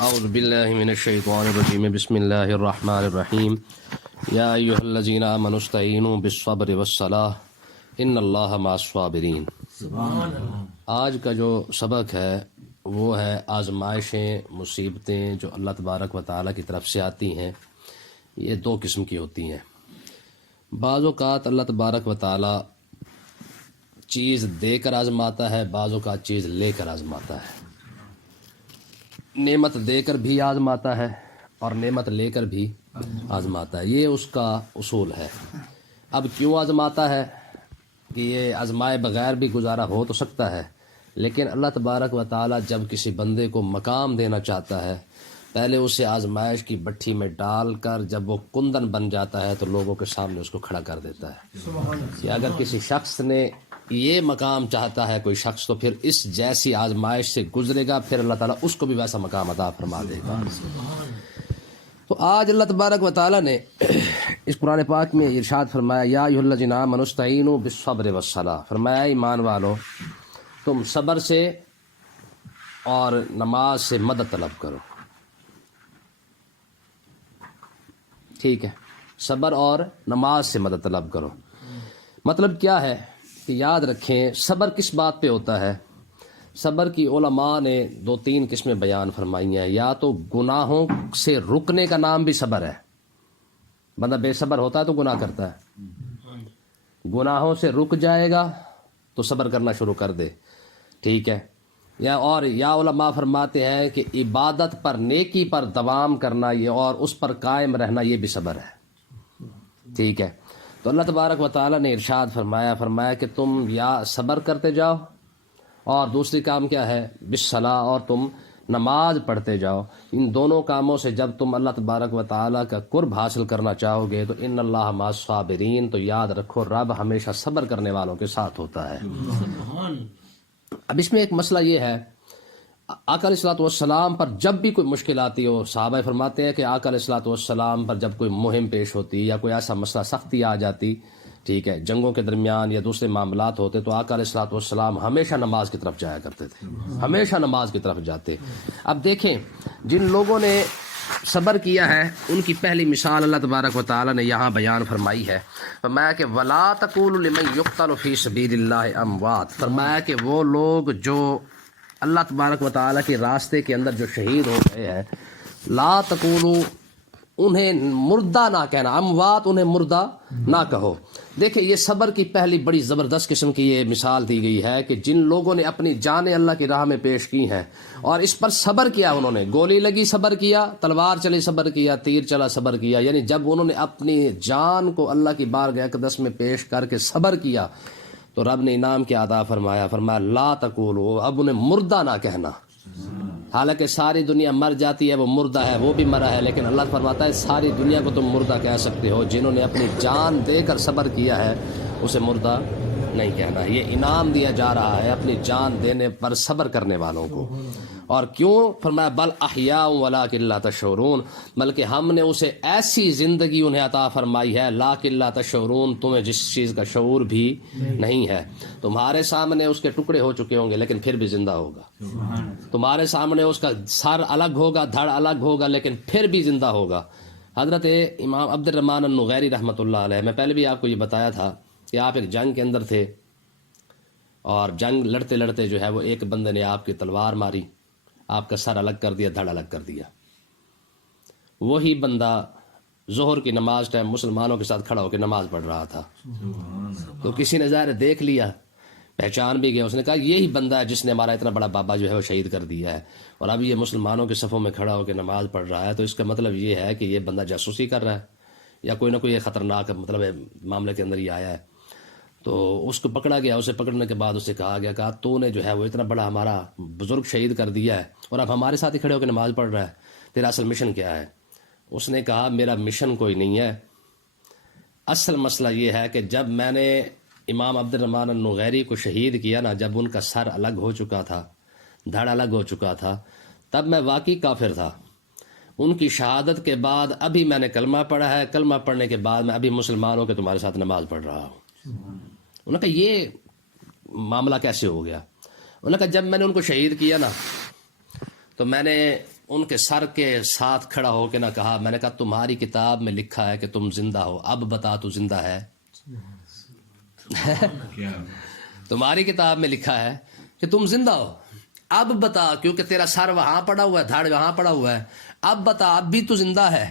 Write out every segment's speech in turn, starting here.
اعوذ باللہ من الشیطان الرجیم بسم اللہ الرحمن الرحیم یا ایھا الذین آمنوا استعینوا بالصبر والصلاۃ ان اللہ مع الصابرین۔ آج کا جو سبق ہے وہ ہے آزمائشیں، مصیبتیں جو اللہ تبارک و تعالیٰ کی طرف سے آتی ہیں، یہ دو قسم کی ہوتی ہیں۔ بعض اوقات اللہ تبارک و تعالیٰ چیز دے کر آزماتا ہے، بعض اوقات چیز لے کر آزماتا ہے۔ نعمت دے کر بھی آزماتا ہے اور نعمت لے کر بھی آزماتا ہے، یہ اس کا اصول ہے۔ اب کیوں آزماتا ہے کہ یہ آزمائے بغیر بھی گزارا ہو تو سکتا ہے، لیکن اللہ تبارک و تعالیٰ جب کسی بندے کو مقام دینا چاہتا ہے، پہلے اسے آزمائش کی بٹھی میں ڈال کر جب وہ کندن بن جاتا ہے تو لوگوں کے سامنے اس کو کھڑا کر دیتا ہے کہ اگر کسی شخص نے یہ مقام چاہتا ہے کوئی شخص تو پھر اس جیسی آزمائش سے گزرے گا، پھر اللہ تعالیٰ اس کو بھی ویسا مقام عطا فرما دے گا۔ تو آج اللہ تبارک و تعالیٰ نے اس قرآن پاک میں ارشاد فرمایا یا ایھا الذین آمنوا استعینوا بالصبر والصلاۃ، فرمایا ایمان والو تم صبر سے اور نماز سے مدد طلب کرو۔ ٹھیک ہے، صبر اور نماز سے مدد طلب کرو۔ مطلب کیا ہے کہ یاد رکھیں صبر کس بات پہ ہوتا ہے۔ صبر کی علماء نے دو تین قسمیں بیان فرمائی ہیں۔ یا تو گناہوں سے رکنے کا نام بھی صبر ہے، بندہ بے صبر ہوتا ہے تو گناہ کرتا ہے، گناہوں سے رک جائے گا تو صبر کرنا شروع کر دے، ٹھیک ہے۔ یا علماء فرماتے ہیں کہ عبادت پر، نیکی پر دوام کرنا یہ اور اس پر قائم رہنا یہ بھی صبر ہے، ٹھیک ہے۔ تو اللہ تبارک و تعالیٰ نے ارشاد فرمایا کہ تم یا صبر کرتے جاؤ، اور دوسری کام کیا ہے بالصلاۃ، اور تم نماز پڑھتے جاؤ۔ ان دونوں کاموں سے جب تم اللہ تبارک و تعالیٰ کا قرب حاصل کرنا چاہو گے تو ان اللہ مع الصابرین، تو یاد رکھو رب ہمیشہ صبر کرنے والوں کے ساتھ ہوتا ہے۔ اب اس میں ایک مسئلہ یہ ہے، آقا علیہ الصلوۃ والسلام پر جب بھی کوئی مشکل آتی ہو، صحابہ فرماتے ہیں کہ آقا علیہ الصلوۃ والسلام پر جب کوئی مہم پیش ہوتی یا کوئی ایسا مسئلہ سختی آ جاتی، ٹھیک ہے، جنگوں کے درمیان یا دوسرے معاملات ہوتے، تو آقا علیہ الصلوۃ والسلام ہمیشہ نماز کی طرف جایا کرتے تھے، ہمیشہ نماز کی طرف جاتے۔ اب دیکھیں جن لوگوں نے صبر کیا ہے ان کی پہلی مثال اللہ تبارک و تعالیٰ نے یہاں بیان فرمائی ہے۔ فرمایا کہ وَلَا تَقُولُوا لِمَن يُقْتَلُ فِي سَبِيلِ اللَّهِ أَمْوَاتٌ، فرمایا کہ وہ لوگ جو اللہ تبارک و تعالیٰ کے راستے کے اندر جو شہید ہو گئے ہیں، لا تقولوا، انہیں مردہ نہ کہنا، اموات انہیں مردہ نہ کہو۔ دیکھیں یہ صبر کی پہلی بڑی زبردست قسم کی یہ مثال دی گئی ہے کہ جن لوگوں نے اپنی جانیں اللہ کی راہ میں پیش کی ہیں اور اس پر صبر کیا، انہوں نے گولی لگی صبر کیا، تلوار چلی صبر کیا، تیر چلا صبر کیا، یعنی جب انہوں نے اپنی جان کو اللہ کی بارگاہ اقدس میں پیش کر کے صبر کیا تو رب نے انعام کیا عطا فرمایا لا تقولوا، اب انہیں مردہ نہ کہنا۔ حالانکہ ساری دنیا مر جاتی ہے، وہ مردہ ہے، وہ بھی مرا ہے، لیکن اللہ فرماتا ہے ساری دنیا کو تم مردہ کہہ سکتے ہو، جنہوں نے اپنی جان دے کر صبر کیا ہے اسے مردہ نہیں کہنا۔ یہ انعام دیا جا رہا ہے اپنی جان دینے پر صبر کرنے والوں کو۔ اور کیوں؟ فرمایا بل احیاء ولکن لا تشعرون، بلکہ ہم نے اسے ایسی زندگی انہیں عطا فرمائی ہے لاکن لا تشعرون، تمہیں جس چیز کا شعور بھی نہیں ہے۔ تمہارے سامنے اس کے ٹکڑے ہو چکے ہوں گے لیکن پھر بھی زندہ ہوگا، تمہارے سامنے اس کا سر الگ ہوگا، دھڑ الگ ہوگا، لیکن پھر بھی زندہ ہوگا۔ حضرت امام عبد الرحمن النغیری رحمۃ اللہ علیہ، میں پہلے بھی آپ کو یہ بتایا تھا کہ آپ ایک جنگ کے اندر تھے اور جنگ لڑتے لڑتے جو ہے وہ ایک بندے نے آپ کی تلوار ماری، آپ کا سر الگ کر دیا، دھڑ الگ کر دیا۔ وہی بندہ ظہر کی نماز ٹائم مسلمانوں کے ساتھ کھڑا ہو کے نماز پڑھ رہا تھا، تو کسی نے ظاہر دیکھ لیا، پہچان بھی گیا، اس نے کہا یہی بندہ ہے جس نے ہمارا اتنا بڑا بابا جو ہے وہ شہید کر دیا ہے، اور اب یہ مسلمانوں کے صفوں میں کھڑا ہو کے نماز پڑھ رہا ہے، تو اس کا مطلب یہ ہے کہ یہ بندہ جاسوسی کر رہا ہے یا کوئی نہ کوئی خطرناک مطلب معاملے کے اندر ہی آیا ہے۔ تو اس کو پکڑا گیا، اسے پکڑنے کے بعد اسے کہا گیا کہ تو نے جو ہے وہ اتنا بڑا ہمارا بزرگ شہید کر دیا ہے اور اب ہمارے ساتھ ہی کھڑے ہو کے نماز پڑھ رہا ہے، تیرا اصل مشن کیا ہے؟ اس نے کہا میرا مشن کوئی نہیں ہے، اصل مسئلہ یہ ہے کہ جب میں نے امام عبد الرحمن النغیری کو شہید کیا نا، جب ان کا سر الگ ہو چکا تھا، دھڑ الگ ہو چکا تھا، تب میں واقعی کافر تھا۔ ان کی شہادت کے بعد ابھی میں نے کلمہ پڑھا ہے، کلمہ پڑھنے کے بعد میں ابھی مسلمانوں کے تمہارے ساتھ نماز پڑھ رہا ہوں۔ انہوں نے کہا یہ معاملہ کیسے ہو گیا؟ انہوں نے کہا جب میں نے ان کو شہید کیا نا تو میں نے ان کے سر کے ساتھ کھڑا ہو کے نہ کہا، میں نے کہا تمہاری کتاب میں لکھا ہے کہ تم زندہ ہو، اب بتا تو زندہ ہے؟ تمہاری کتاب میں لکھا ہے کہ تم زندہ ہو، اب بتا، کیونکہ تیرا سر وہاں پڑا ہوا ہے، دھاڑ وہاں پڑا ہوا ہے، اب بتا، اب بھی تو زندہ ہے؟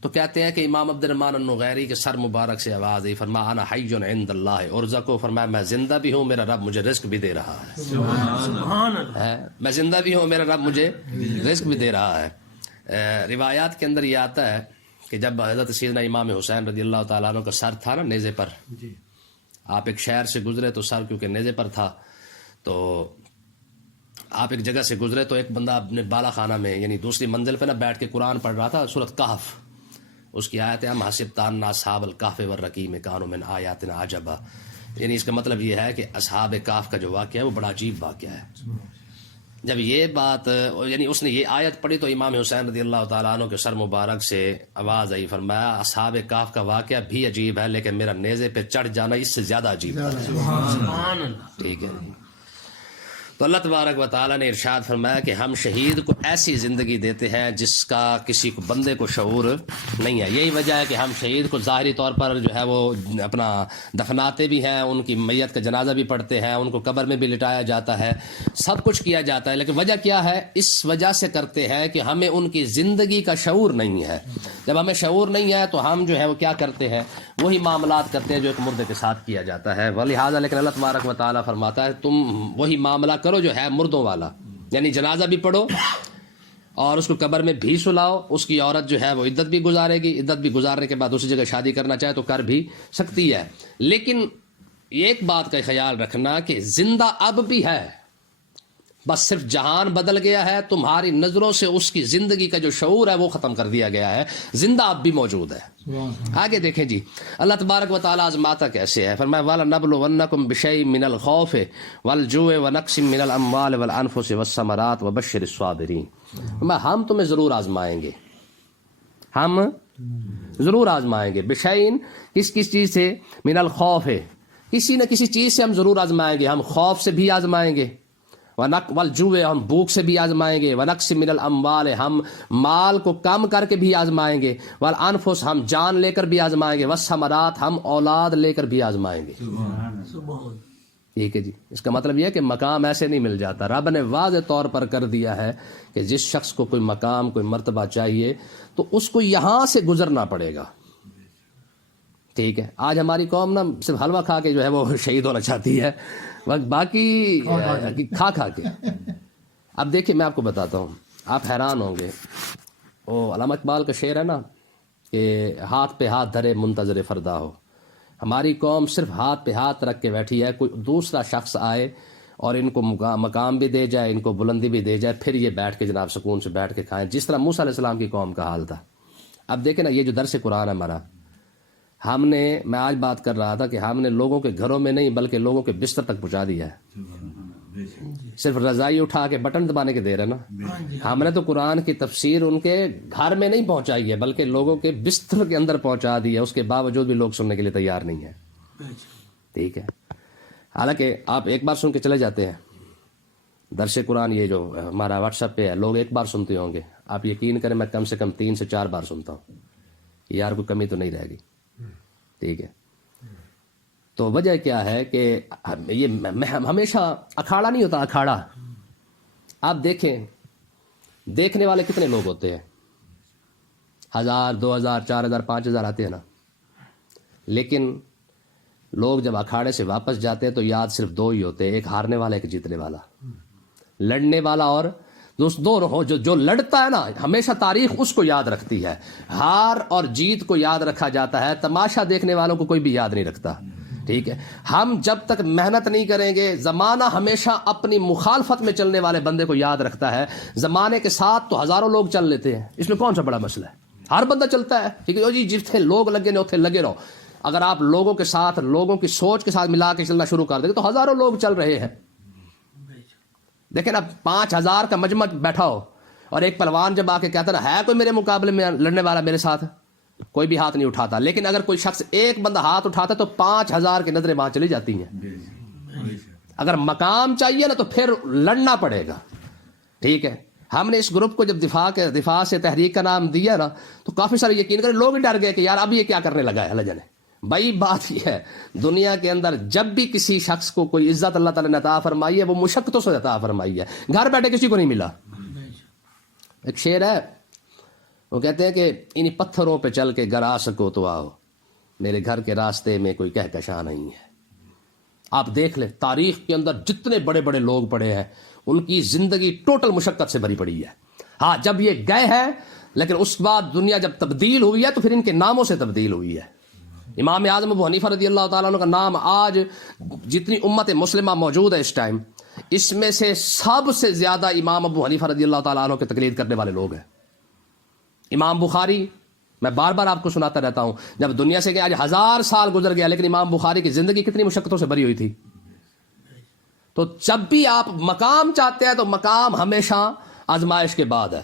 تو کہتے ہیں کہ امام عبد الرحمن النغیری کے سر مبارک سے آواز آئی، فرمایا انا حی عند اللہ ارزقو، فرمایا میں زندہ بھی ہوں، میرا رب مجھے رزق بھی دے رہا ہے، سبحان اللہ، میں زندہ بھی ہوں، میرا رب مجھے رزق بھی دے رہا ہے۔ روایات کے اندر یہ آتا ہے کہ جب حضرت سیدنا امام حسین رضی اللہ تعالیٰ عنہ کا سر تھا نا نیزے پر، آپ ایک شہر سے گزرے تو سر کیونکہ نیزے پر تھا، تو آپ ایک جگہ سے گزرے تو ایک بندہ اپنے بالا خانہ میں یعنی دوسری منزل پہ نہ بیٹھ کے قرآن پڑھ رہا تھا، سورۃ کہف، اس کی آیت ہے ہم حسبت ان اصحاب الکہف والرقیم کانوا من آیاتنا عجبا، یعنی اس کا مطلب یہ ہے کہ اصحاب کہف کا جو واقعہ ہے وہ بڑا عجیب واقعہ ہے۔ جب یہ بات یعنی اس نے یہ آیت پڑھی تو امام حسین رضی اللہ تعالیٰ عنہ کے سر مبارک سے آواز آئی، فرمایا اصحاب کہف کا واقعہ بھی عجیب ہے لیکن میرا نیزے پہ چڑھ جانا اس سے زیادہ عجیب ہے۔ ٹھیک ہے، تو اللہ تبارک و تعالیٰ نے ارشاد فرمایا کہ ہم شہید کو ایسی زندگی دیتے ہیں جس کا کسی کو بندے کو شعور نہیں ہے۔ یہی وجہ ہے کہ ہم شہید کو ظاہری طور پر جو ہے وہ اپنا دفناتے بھی ہیں، ان کی میت کا جنازہ بھی پڑھتے ہیں، ان کو قبر میں بھی لٹایا جاتا ہے، سب کچھ کیا جاتا ہے، لیکن وجہ کیا ہے؟ اس وجہ سے کرتے ہیں کہ ہمیں ان کی زندگی کا شعور نہیں ہے۔ جب ہمیں شعور نہیں ہے تو ہم جو ہے وہ کیا کرتے ہیں؟ وہی معاملات کرتے ہیں جو ایک مردے کے ساتھ کیا جاتا ہے۔ ولہٰذا لیکن اللہ تبارک و تعالیٰ فرماتا ہے تم وہی معاملہ کرو جو ہے مردوں والا، یعنی جنازہ بھی پڑھو اور اس کو قبر میں بھی سلاؤ، اس کی عورت جو ہے وہ عدت بھی گزارے گی، عدت بھی گزارنے کے بعد دوسری جگہ شادی کرنا چاہے تو کر بھی سکتی ہے، لیکن ایک بات کا خیال رکھنا کہ زندہ اب بھی ہے، بس صرف جہان بدل گیا ہے، تمہاری نظروں سے اس کی زندگی کا جو شعور ہے وہ ختم کر دیا گیا ہے، زندہ اب بھی موجود ہے۔ آگے دیکھیں جی، اللہ تبارک و تعالیٰ آزماتا کیسے ہے؟ فرمایا وَلَنَبْلُوَنَّكُمْ بِشَيْءٍ مِّنَ الْخَوْفِ وَالْجُوعِ وَنَقْصٍ مِّنَ الْأَمْوَالِ وَالْأَنفُسِ وَالثَّمَرَاتِ وَبَشِّرِ الصَّابِرِينَ، ہم تمہیں ضرور آزمائیں گے، ہم ضرور آزمائیں گے، بشیء کس چیز سے؟ من الخوف، کسی نہ کسی چیز سے ہم ضرور آزمائیں گے، ہم خوف سے بھی آزمائیں گے، والجوع ہم بھوک سے بھی آزمائیں گے، ونقص من الاموال ہم مال کو کم کر کے بھی آزمائیں گے، والانفس ہم جان لے کر بھی آزمائیں گے، والثمرات ہم اولاد لے کر بھی آزمائیں گے۔ ٹھیک ہے جی، اس کا مطلب یہ ہے کہ مقام ایسے نہیں مل جاتا، رب نے واضح طور پر کر دیا ہے کہ جس شخص کو کوئی مقام کوئی مرتبہ چاہیے تو اس کو یہاں سے گزرنا پڑے گا۔ ٹھیک ہے، آج ہماری قوم نا صرف حلوہ کھا کے جو ہے وہ شہید ہونا چاہتی ہے، باقی کھا کے۔ اب دیکھیں میں آپ کو بتاتا ہوں، آپ حیران ہوں گے، وہ علامہ اقبال کا شعر ہے نا کہ ہاتھ پہ ہاتھ دھرے منتظر فردا ہو، ہماری قوم صرف ہاتھ پہ ہاتھ رکھ کے بیٹھی ہے، کوئی دوسرا شخص آئے اور ان کو مقام بھی دے جائے، ان کو بلندی بھی دے جائے، پھر یہ بیٹھ کے جناب سکون سے بیٹھ کے کھائیں، جس طرح موسیٰ علیہ السلام کی قوم کا حال تھا۔ اب دیکھیں نا، یہ جو درس قرآن ہے ہمارا، میں آج بات کر رہا تھا کہ ہم نے لوگوں کے گھروں میں نہیں بلکہ لوگوں کے بستر تک پہنچا دیا ہے، صرف رضائی اٹھا کے بٹن دبانے کے دیر ہے نا، ہم نے تو قرآن کی تفسیر ان کے گھر میں نہیں پہنچائی ہے بلکہ لوگوں کے بستر کے اندر پہنچا دی ہے، اس کے باوجود بھی لوگ سننے کے لیے تیار نہیں ہیں۔ ٹھیک ہے، حالانکہ آپ ایک بار سن کے چلے جاتے ہیں درس قرآن، یہ جو ہمارا واٹس ایپ پہ ہے، لوگ ایک بار سنتے ہوں گے، آپ یقین کریں میں کم سے کم 3 سے 4 بار سنتا ہوں، یار کوئی کمی تو نہیں رہے گی۔ ٹھیک ہے، تو وجہ کیا ہے کہ یہ ہمیشہ اکھاڑا نہیں ہوتا، اکھاڑا آپ دیکھیں دیکھنے والے کتنے لوگ ہوتے ہیں، 1000 2000 4000 5000 آتے ہیں نا، لیکن لوگ جب اکھاڑے سے واپس جاتے ہیں تو یاد صرف 2 ہی ہوتے ہیں، ایک ہارنے والا ایک جیتنے والا، لڑنے والا اور دو جو لڑتا ہے نا، ہمیشہ تاریخ اس کو یاد رکھتی ہے، ہار اور جیت کو یاد رکھا جاتا ہے، تماشا دیکھنے والوں کو کوئی بھی یاد نہیں رکھتا۔ ٹھیک ہے، ہم جب تک محنت نہیں کریں گے، زمانہ ہمیشہ اپنی مخالفت میں چلنے والے بندے کو یاد رکھتا ہے، زمانے کے ساتھ تو ہزاروں لوگ چل لیتے ہیں، اس میں کون سا بڑا مسئلہ ہے، ہر بندہ چلتا ہے، ٹھیک ہے جی، جتنے لوگ لگے نے اتنے لگے رہو، اگر آپ لوگوں کے ساتھ لوگوں کی سوچ کے ساتھ ملا کے چلنا شروع کر دیں گے تو ہزاروں لوگ چل رہے ہیں۔ دیکھیں نا، 5000 کا مجمع بیٹھا ہو اور ایک پہلوان جب آ کے کہتا ہے کوئی میرے مقابلے میں لڑنے والا میرے ساتھ، کوئی بھی ہاتھ نہیں اٹھاتا، لیکن اگر کوئی شخص ایک بندہ ہاتھ اٹھاتا تو 5000 کی نظریں وہاں چلی جاتی ہیں۔ اگر مقام چاہیے نا تو پھر لڑنا پڑے گا۔ ٹھیک ہے، ہم نے اس گروپ کو جب دفاع سے تحریک کا نام دیا نا تو کافی سارے یقین کریں لوگ ہی ڈر گئے کہ یار اب یہ کیا کرنے لگا ہے اللہ جانے. بھائی بات یہ ہے دنیا کے اندر جب بھی کسی شخص کو کوئی عزت اللہ تعالیٰ نے عطا فرمائی ہے وہ مشقتوں سے عطا فرمائی ہے. گھر بیٹھے کسی کو نہیں ملا. ایک شعر ہے وہ کہتے ہیں کہ ان پتھروں پہ چل کے گر آ سکو تو آؤ, میرے گھر کے راستے میں کوئی کہکشاں نہیں ہے. آپ دیکھ لیں تاریخ کے اندر جتنے بڑے بڑے لوگ پڑے ہیں ان کی زندگی ٹوٹل مشقت سے بھری پڑی ہے. ہاں جب یہ گئے ہیں لیکن اس کے بعد دنیا جب تبدیل ہوئی ہے تو پھر ان کے ناموں سے تبدیل ہوئی ہے. امام اعظم ابو حنیفہ رضی اللہ تعالیٰ عنہ کا نام آج جتنی امت مسلمہ موجود ہے اس ٹائم اس میں سے سب سے زیادہ امام ابو حنیفہ رضی اللہ تعالیٰ عنہ کے تقلید کرنے والے لوگ ہیں. امام بخاری میں بار بار آپ کو سناتا رہتا ہوں جب دنیا سے گئے آج 1000 سال گزر گیا لیکن امام بخاری کی زندگی کتنی مشقتوں سے بھری ہوئی تھی. تو جب بھی آپ مقام چاہتے ہیں تو مقام ہمیشہ آزمائش کے بعد ہے.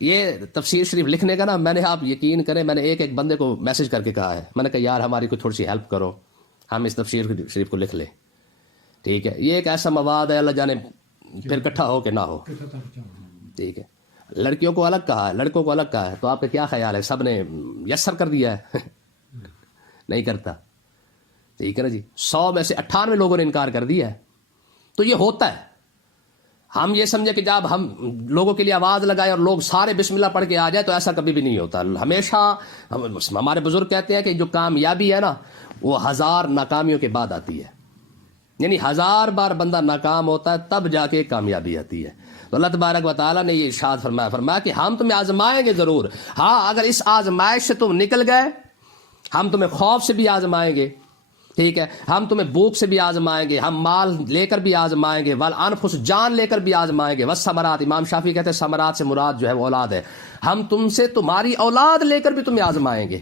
یہ تفسیر شریف لکھنے کا نا میں نے آپ یقین کریں میں نے ایک بندے کو میسج کر کے کہا ہے میں نے کہا یار ہماری کوئی تھوڑی سی ہیلپ کرو ہم اس تفسیر شریف کو لکھ لیں. ٹھیک ہے یہ ایک ایسا مواد ہے اللہ جانے پھر اکٹھا ہو کہ نہ ہو. ٹھیک ہے لڑکیوں کو الگ کہا ہے لڑکوں کو الگ کہا ہے تو آپ کا کیا خیال ہے سب نے یسر کر دیا ہے نہیں کرتا. ٹھیک ہے نا جی 100 میں سے 98 لوگوں نے انکار کر دیا ہے. تو یہ ہوتا ہے. ہم یہ سمجھے کہ جب ہم لوگوں کے لیے آواز لگائے اور لوگ سارے بسم اللہ پڑھ کے آ جائے تو ایسا کبھی بھی نہیں ہوتا. ہمیشہ ہمارے بزرگ کہتے ہیں کہ جو کامیابی ہے نا وہ 1000 ناکامیوں کے بعد آتی ہے. یعنی 1000 بار بندہ ناکام ہوتا ہے تب جا کے کامیابی آتی ہے. تو اللہ تبارک و تعالیٰ نے یہ ارشاد فرمایا کہ ہم تمہیں آزمائیں گے ضرور. ہاں اگر اس آزمائش سے تم نکل گئے ہم تمہیں خوف سے بھی آزمائیں گے. ٹھیک ہے ہم تمہیں بھوک سے بھی آزمائیں گے ہم مال لے کر بھی آزمائیں گے والانفس جان لے کر بھی آزمائیں گے والثمرات امام شافعی کہتے ہیں ثمرات سے مراد جو ہے وہ اولاد ہے. ہم تم سے تمہاری اولاد لے کر بھی تمہیں آزمائیں گے.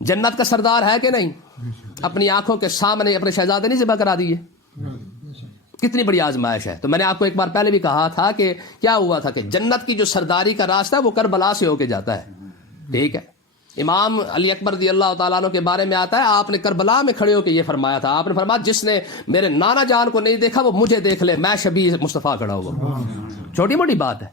جنت کا سردار ہے کہ نہیں اپنی آنکھوں کے سامنے اپنے شہزادے نہیں ذبح کرا دیے. کتنی بڑی آزمائش ہے. تو میں نے آپ کو ایک بار پہلے بھی کہا تھا کہ کیا ہوا تھا کہ جنت کی جو سرداری کا راستہ ہے وہ کربلا سے ہو کے جاتا ہے. ٹھیک ہے امام علی اکبر رضی اللہ تعالیٰ عنہ کے بارے میں آتا ہے آپ نے کربلا میں کھڑے ہو کے یہ فرمایا تھا. آپ نے فرمایا جس نے میرے نانا جان کو نہیں دیکھا وہ مجھے دیکھ لے میں شبیہ مصطفیٰ کھڑا ہوا. چھوٹی موٹی بات ہے.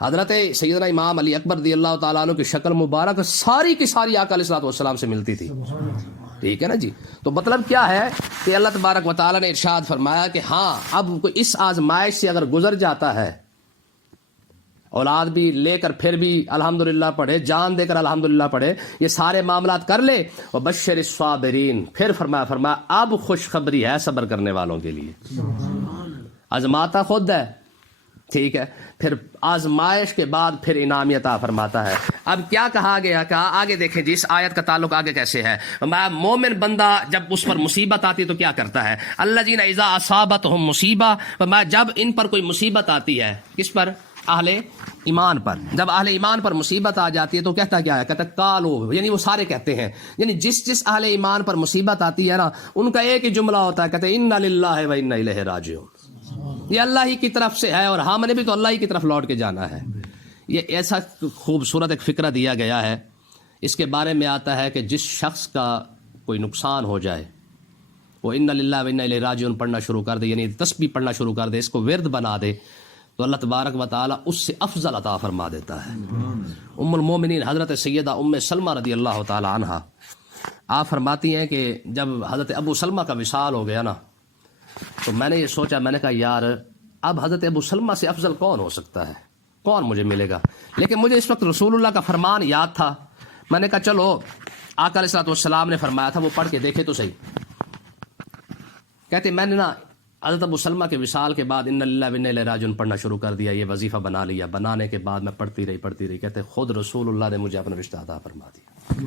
حضرت سیدنا امام علی اکبر رضی اللہ تعالیٰ عنہ کی شکل مبارک ساری کی ساری آقا علیہ الصلوۃ والسلام سے ملتی تھی. ٹھیک ہے نا جی. تو مطلب کیا ہے کہ اللہ تبارک و تعالیٰ نے ارشاد فرمایا کہ ہاں اب کوئی اس آزمائش سے اگر گزر جاتا ہے اولاد بھی لے کر پھر بھی الحمدللہ پڑھے جان دے کر الحمدللہ پڑھے یہ سارے معاملات کر لے وبشر الصابرین پھر فرمایا اب خوشخبری ہے صبر کرنے والوں کے لیے. آزماتا خود ہے. ٹھیک ہے پھر آزمائش کے بعد پھر انعام عطا فرماتا ہے. اب کیا کہا گیا کہا آگے دیکھیں جی اس آیت کا تعلق آگے کیسے ہے. مومن بندہ جب اس پر مصیبت آتی تو کیا کرتا ہے الذین اذا اصابتہم مصیبہ جب ان پر کوئی مصیبت آتی ہے کس پر اہل ایمان پر. جب اہل ایمان پر مصیبت آ جاتی ہے تو کہتا کیا ہے کہتا قالو یعنی وہ سارے کہتے ہیں یعنی جس اہل ایمان پر مصیبت آتی ہے نا ان کا ایک ہی جملہ ہوتا ہے کہتے ہیں انا للہ و انا الیہ راجعون. یہ اللہ ہی کی طرف سے ہے اور ہم نے بھی تو اللہ ہی کی طرف لوٹ کے جانا ہے. یہ ایسا خوبصورت ایک فکرہ دیا گیا ہے. اس کے بارے میں آتا ہے کہ جس شخص کا کوئی نقصان ہو جائے وہ انا للہ و انا الیہ راجعون پڑھنا شروع کر دے یعنی تسبیح پڑھنا شروع کر دے اس کو ورد بنا دے تو اللہ تبارک و تعالی اس سے افضل عطا فرما دیتا ہے. ام المومنین حضرت سیدہ ام سلمہ رضی اللہ تعالی عنہا آپ فرماتی ہیں کہ جب حضرت ابو سلمہ کا وصال ہو گیا نا تو میں نے یہ سوچا میں نے کہا یار اب حضرت ابو سلمہ سے افضل کون ہو سکتا ہے کون مجھے ملے گا. لیکن مجھے اس وقت رسول اللہ کا فرمان یاد تھا. میں نے کہا چلو آقا علیہ الصلوۃ والسلام نے فرمایا تھا وہ پڑھ کے دیکھے تو صحیح. کہتے میں نے نا حضرت ابو سلمہ کے وصال کے بعد ان اللہ و انا الیہ راجعون پڑھنا شروع کر دیا. یہ وظیفہ بنا لیا. بنانے کے بعد میں پڑھتی رہی. کہتے خود رسول اللہ نے مجھے اپنا رشتہ عطا فرما دیا.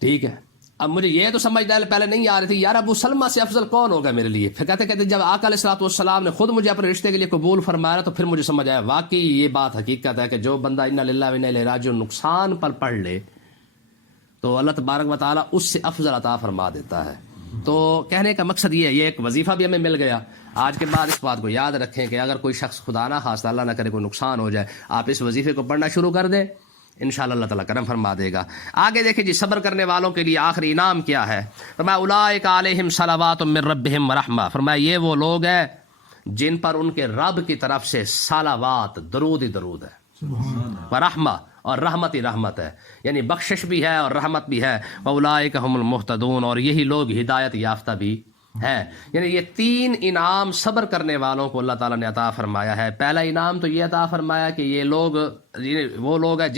ٹھیک ہے اب مجھے یہ تو سمجھ پہلے نہیں آ رہی تھی یار ابو سلمہ سے افضل کون ہوگا میرے لیے. پھر کہتے جب آقا علیہ الصلوۃ والسلام نے خود مجھے اپنے رشتے کے لیے قبول فرمایا تو پھر مجھے سمجھ آیا واقعی یہ بات حقیقت ہے کہ جو بندہ انا للہ و انا الیہ راجعون نقصان پر پڑھ لے تو اللہ تبارک و تعالیٰ اس سے افضل عطا فرما دیتا ہے. تو کہنے کا مقصد یہ ہے یہ ایک وظیفہ بھی ہمیں مل گیا. آج کے بعد اس بات کو یاد رکھیں کہ اگر کوئی شخص خدا نہ خواستہ اللہ نہ کرے کوئی نقصان ہو جائے آپ اس وظیفے کو پڑھنا شروع کر دیں انشاءاللہ اللہ تعالیٰ کرم فرما دے گا. آگے دیکھیں جی صبر کرنے والوں کے لیے آخری انعام کیا ہے. فرمایا اولئک علیہم صلوات من ربہم ورحمہ. فرمایا یہ وہ لوگ ہیں جن پر ان کے رب کی طرف سے صلوات درود ہی درود ہے، ورحمہ اور رحمت ہی رحمت ہے، یعنی بخشش بھی ہے اور رحمت بھی ہے، اولئک هم المہتدون، اور یہی لوگ ہدایت یافتہ بھی ہے۔ یعنی یہ تین انعام صبر کرنے والوں کو اللہ تعالیٰ نے عطا فرمایا ہے۔ پہلا انعام تو یہ عطا فرمایا کہ یہ لوگ وہ لوگ ہیں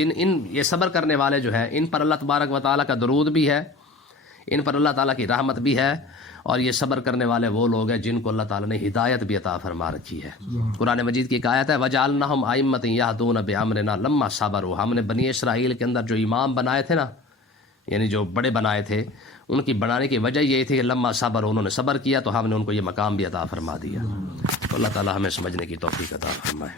یہ صبر کرنے والے جو ہیں، ان پر اللہ تبارک و تعالیٰ کا درود بھی ہے، ان پر اللہ تعالیٰ کی رحمت بھی ہے، اور یہ صبر کرنے والے وہ لوگ ہیں جن کو اللہ تعالیٰ نے ہدایت بھی عطا فرما رکھی ہے۔ قرآن مجید کی ایک آیت ہے وَجَعَلْنَاهُمْ أَئِمَّةً يَهْدُونَ بِأَمْرِنَا لَمَّا صَبَرُوا، ہم نے بنی اسرائیل کے اندر جو امام بنائے تھے نا، یعنی جو بڑے بنائے تھے، ان کی بنانے کی وجہ یہی تھی کہ لما صبر، انہوں نے صبر کیا تو ہم نے ان کو یہ مقام بھی عطا فرما دیا۔ تو اللہ تعالیٰ ہمیں سمجھنے کی توفیق عطا فرمائے۔